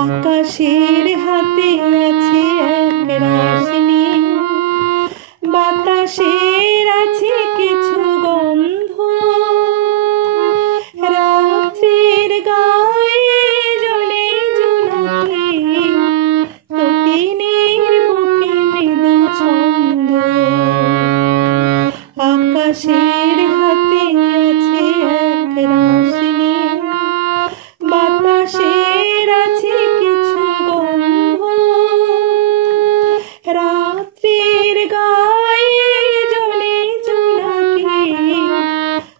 আকাশের হাতে আছে এক রাশনি, বাতাসের আছে কিছু গন্ধ, রাত্রির গায়ে জ্বলে জোনাকি, তটিনীর বুকে মৃদু ছন্দ। আকাশের হাতে আছে এক রাশনি, বাতাসের আছে কিছু গন্ধ, রাত্রির গায়ে জ্বলে জোনাকি,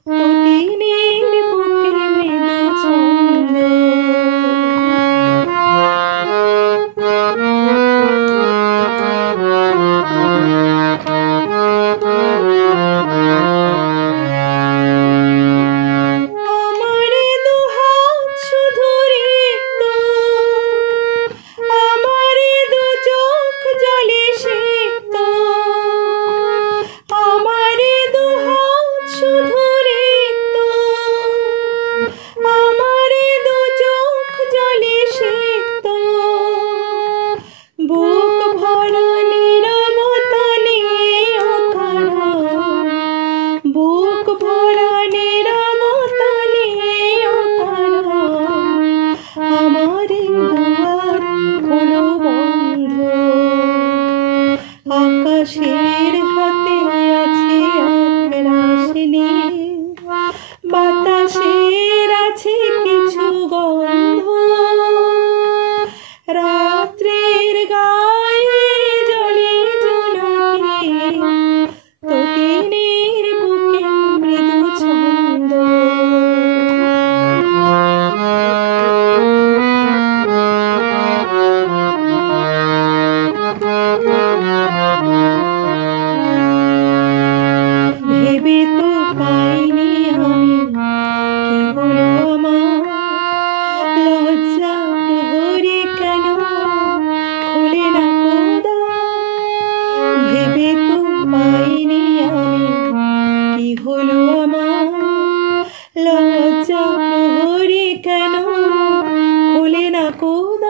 তটিনীর বুকে মৃদু ছন্দ। আকাশের হাতে আছে এক রাশনি, বাতাসের আছে কিছু গন্ধ, রাত্রির গায়ে জ্বলে জোনাকি, তটিনীর বুকে মৃদু ছন্দ। ভেবে তো পাইনি আমি কি হলো আমার, লজ্জা প্রহরী কেন খুলে না কোদা। ভেবে তো পাইনি আমি কি হলো আমার, লজ্জা প্রহরী কেন খুলে না কোদা।